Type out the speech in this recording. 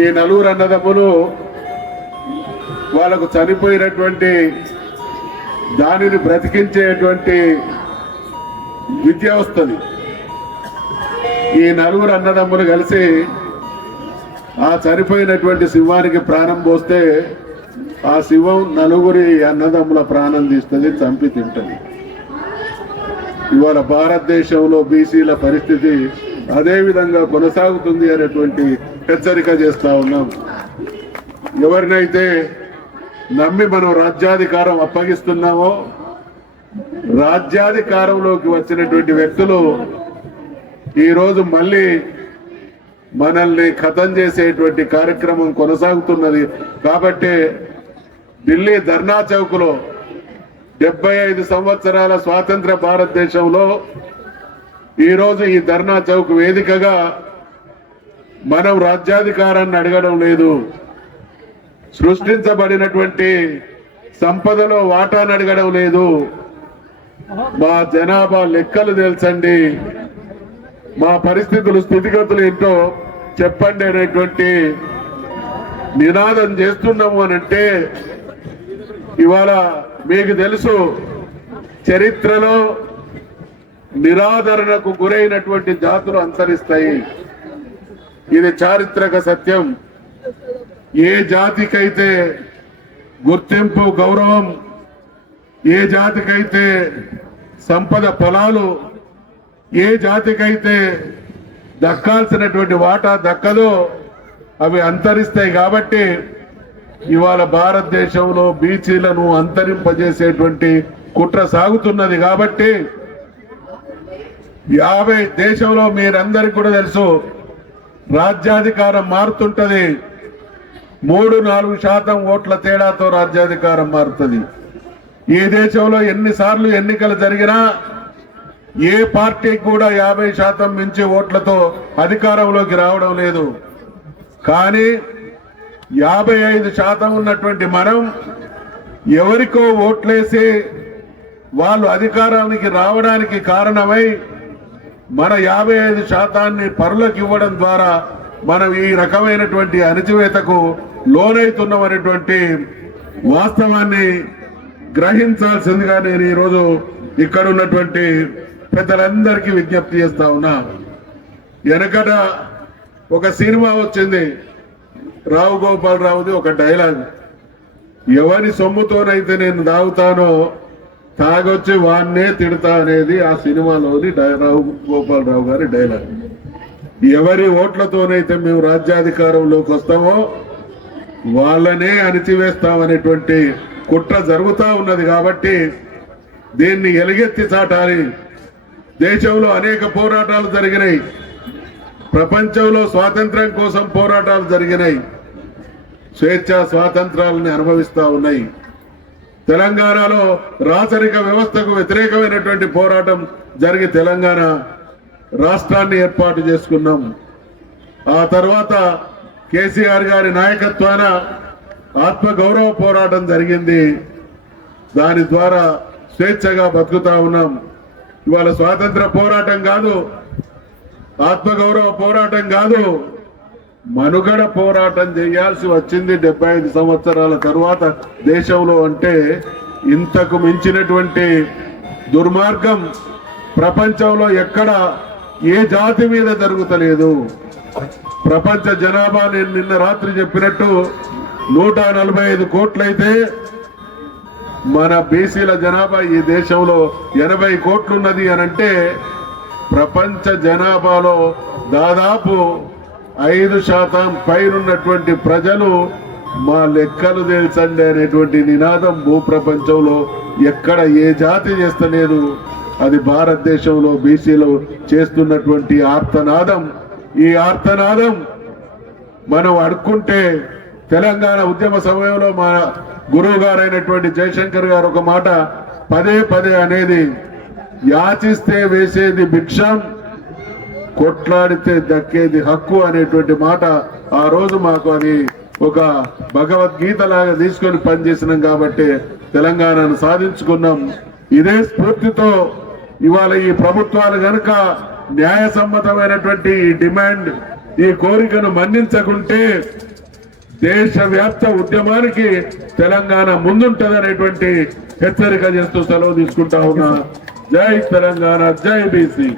ఈ నలుగురు అన్నదమ్ములు వాళ్ళకు చనిపోయినటువంటి దానిని బ్రతికించేటువంటి విద్య వస్తుంది. ఈ నలుగురు అన్నదమ్ములు కలిసి ఆ చనిపోయినటువంటి సింహానికి ప్రాణం పోస్తే ఆ సింహం నలుగురి అన్నదమ్ముల ప్రాణం తీస్తుంది, చంపి తింటుంది. ఇవాళ భారతదేశంలో బీసీల పరిస్థితి అదే విధంగా కొనసాగుతుంది అనేటువంటి హెచ్చరిక చేస్తా ఉన్నాం. ఎవరినైతే నమ్మి మనం రాజ్యాధికారం అప్పగిస్తున్నామో రాజ్యాధికారంలోకి వచ్చినటువంటి వ్యక్తులు ఈరోజు మళ్ళీ మనల్ని ఖతం చేసేటువంటి కార్యక్రమం కొనసాగుతున్నది. కాబట్టి ఢిల్లీ ధర్నా చౌక్లో 75 సంవత్సరాల స్వాతంత్ర భారతదేశంలో ఈరోజు ఈ ధర్నా చౌక్ వేదికగా మనం రాజ్యాధికారాన్ని అడగడం లేదు, సృష్టించబడినటువంటి సంపదలో వాటాను అడగడం లేదు, మా జనాభా లెక్కలు తెలుసండి, మా పరిస్థితులు స్థితిగతులు ఏంటో చెప్పండి అనేటువంటి నినాదం చేస్తున్నాము అనంటే, ఇవాళ మీకు తెలుసు చరిత్రలో నిరాదరణకు గురైనటువంటి జాతులు అంతరిస్తాయి. ఇది చారిత్రక సత్యం. ఏ జాతికైతే గుర్తింపు గౌరవం, ఏ జాతికైతే సంపద పొలాలు, ఏ జాతికైతే దక్కాల్సినటువంటి వాటా దక్కదో అవి అంతరిస్తాయి. కాబట్టి ఇవాళ భారతదేశంలో బీసీలను అంతరింపజేసేటువంటి కుట్ర సాగుతున్నది. కాబట్టి దేశంలో మీరందరికీ కూడా తెలుసు రాజ్యాధికారం మారుతుంటది. 3-4% ఓట్ల తేడాతో రాజ్యాధికారం మారుతుంది. ఈ దేశంలో ఎన్నిసార్లు ఎన్నికలు జరిగినా ఏ పార్టీకి కూడా 50% మించి ఓట్లతో అధికారంలోకి రావడం లేదు. కానీ 55% ఉన్నటువంటి మనం ఎవరికో ఓట్లేసి వాళ్ళు అధికారానికి రావడానికి కారణమై మన 55% పరులకు ఇవ్వడం ద్వారా మనం ఈ రకమైనటువంటి అణచివేతకు లోనైతున్నామనేటువంటి వాస్తవాన్ని గ్రహించాల్సిందిగా నేను ఈరోజు ఇక్కడ ఉన్నటువంటి పెద్దలందరికీ విజ్ఞప్తి చేస్తా ఉన్నా. వెనకట ఒక సినిమా వచ్చింది, రావు గోపాలరావుది ఒక డైలాగ్, ఎవరి సొమ్ముతోనైతే నేను తాగుతానో తాగొచ్చి వాన్నే తిడతా అనేది ఆ సినిమాలోని రావు గోపాలరావు గారి డైలాగ్. ఎవరి ఓట్లతోనైతే మేము రాజ్యాధికారంలోకి వస్తామో వాళ్ళనే అణిచివేస్తామనేటువంటి కుట్ర జరుగుతూ ఉన్నది. కాబట్టి దీన్ని ఎలుగెత్తి చాటాలి. దేశంలో అనేక పోరాటాలు జరిగినాయి, ప్రపంచంలో స్వాతంత్ర్యం కోసం పోరాటాలు జరిగినాయి, స్వేచ్ఛా స్వాతంత్రాలని అనుభవిస్తూ ఉన్నాయి. తెలంగాణలో రాచరిక వ్యవస్థకు వ్యతిరేకమైనటువంటి పోరాటం జరిగి తెలంగాణ రాష్ట్రాన్ని ఏర్పాటు చేసుకున్నాం. ఆ తర్వాత కేసీఆర్ గారి నాయకత్వాన ఆత్మగౌరవ పోరాటం జరిగింది. దాని ద్వారా స్వేచ్ఛగా బతుకుతా ఉన్నాం. ఇవాళ స్వాతంత్ర పోరాటం కాదు, ఆత్మగౌరవ పోరాటం కాదు, మనుగడ పోరాటం చేయాల్సి వచ్చింది 75 సంవత్సరాల తరువాత దేశంలో. అంటే ఇంతకు మించినటువంటి దుర్మార్గం ప్రపంచంలో ఎక్కడ ఏ జాతి మీద జరుగుతలేదు. ప్రపంచ జనాభా నేను నిన్న రాత్రి చెప్పినట్టు 145 కోట్లయితే మన బీసీల జనాభా ఈ దేశంలో 80 కోట్లున్నది అనంటే ప్రపంచ జనాభాలో దాదాపు 5% పైనున్నటువంటి ప్రజలు మా లెక్కలు తెలుసండి అనేటువంటి నినాదం భూప్రపంచంలో ఎక్కడ ఏ జాతి చేస్తలేదు. అది భారతదేశంలో బీసీలు చేస్తున్నటువంటి ఆర్తనాదం. ఈ ఆర్తనాదం మనం అడుక్కుంటే తెలంగాణ ఉద్యమ సమయంలో మా గురువు గారైనటువంటి జయశంకర్ గారు ఒక మాట పదే పదే అనేది, యాచిస్తే వేసేది భిక్షం, కొట్లాడితే దక్కేది హక్కు అనేటువంటి మాట ఆ రోజు మాకు అది ఒక భగవద్గీత లాగా తీసుకొని పనిచేసినాం. కాబట్టి తెలంగాణను సాధించుకున్నాం. ఇదే స్ఫూర్తితో ఇవాళ ఈ ప్రభుత్వాలు గనుక న్యాయసమ్మతమైనటువంటి డిమాండ్ ఈ కోరికను మన్నించకుంటే దేశవ్యాప్త ఉద్యమానికి తెలంగాణ ముందుంటదనేటువంటి హెచ్చరిక చేస్తూ సెలవు తీసుకుంటా ఉన్నా. జై తెలంగాణ, జై బీసీ.